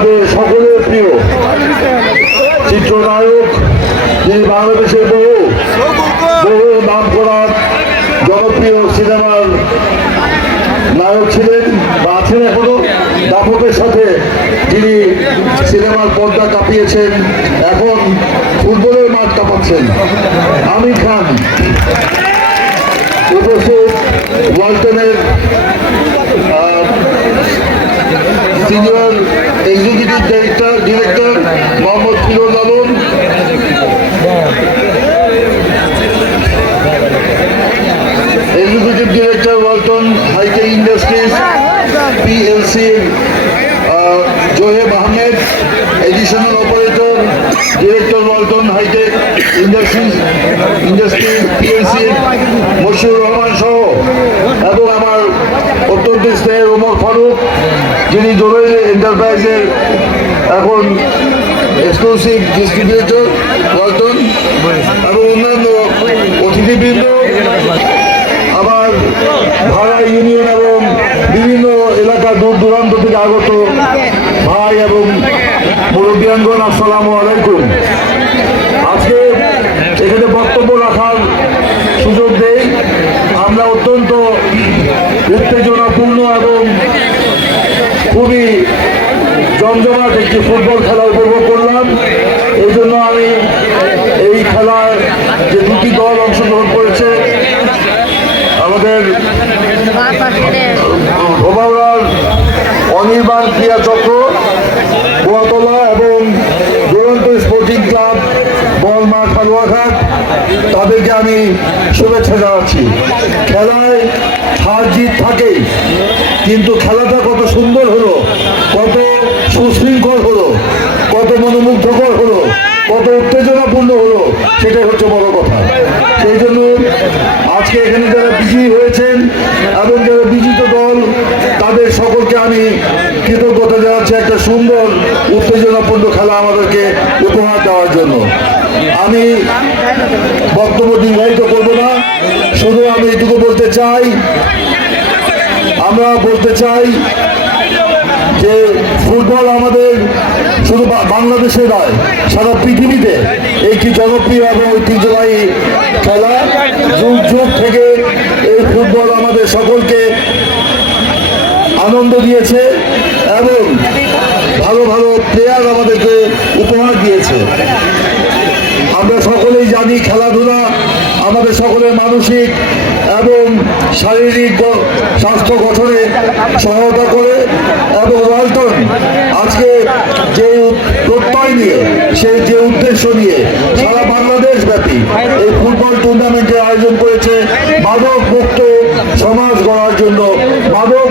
আমাদের সকলের প্রিয় চিত্রনায়ক, যিনি বাংলাদেশের বহু নাম করা জনপ্রিয় সিনেমার নায়ক ছিলেন বা আছেন এখনো, দাপটের সাথে যিনি সিনেমার পর্দা কাঁপিয়েছেন, এখন ফুটবলের মাঠ কাঁপাচ্ছেন, আমির খান উপস্থিত ওয়ালটনের senior executive director Mohammad Firoz Alam, executive director Walton Hitech industries PLC Zoheb Ahmed, additional operator director Walton Hitech industry PLC Moshiur Rahman সহ, এবং আমার অত্যন্ত স্নেহের ওমর ফারুক, যিনি জোবেল এন্টারপ্রাইজের এখন এক্সক্লুসিভ ডিস্ট্রিবিউটর ওয়ালটন, এবং অন্যান্য অতিথিবৃন্দ, আবার ভাড়া ইউনিয়ন এবং বিভিন্ন এলাকা দূর দূরান্ত থেকে আগত ভাই এবং মুরব্বিয়ানগণ, আসসালামু আলাইকুম। আজকে এখানে বক্তব্য রাখার সুযোগ দেই। আমরা অত্যন্ত উত্তেজনাপূর্ণ এবং খুবই জমজমাট একটি ফুটবল খেলা উপভোগ করলাম। এই জন্য আমি এই খেলার যে দুটি দল অংশগ্রহণ করেছে, আমাদের ভোবাউড়ার অনির্বাণ ক্রীড়া চক্র, গোয়াতলা এবং দুরন্ত স্পোর্টিং ক্লাব বলমা খালুয়াঘাট, তাদেরকে আমি শুভেচ্ছা জানাচ্ছি। খেলায় হার জিত থাকেই, কিন্তু খেলাটা কত সুন্দর হলো, কত সুশৃঙ্খল হলো, কত মনোমুগ্ধকর হলো, কত উত্তেজনাপূর্ণ হলো, সেটাই হচ্ছে বড় কথা। সেই জন্য আজকে এখানে যারা বিজয়ী হয়েছেন এবং যারা বিজিত দল, তাদের সকলকে আমি কৃতজ্ঞতা জানাচ্ছি একটা সুন্দর উত্তেজনাপূর্ণ খেলা আমাদেরকে উপহার দেওয়ার জন্য। আমি বক্তব্য দীর্ঘায়িত করব না, শুধু আমি এটুকু বলতে চাই, আমরা বলতে চাই যে ফুটবল আমাদের শুধু বাংলাদেশে নয়, সারা পৃথিবীতে একটি জনপ্রিয় এবং ঐতিহ্যবাহী খেলা। যুগ যুগ থেকে এই ফুটবল আমাদের সকলকে আনন্দ দিয়েছে এবং ভালো ভালো প্লেয়ার আমাদেরকে উপহার দিয়েছে। আমরা সকলেই জানি খেলাধুলা আমাদের সকলের মানসিক এবং শারীরিক স্বাস্থ্য গঠনে সহায়তা করে, এবং ওয়ালটন আজকে যে প্রত্যয় নিয়ে, সেই যে উদ্দেশ্য নিয়ে সারা বাংলাদেশ ব্যাপী এই ফুটবল টুর্নামেন্টের আয়োজন করেছে মাদক মুক্ত সমাজ গড়ার জন্য, মাদক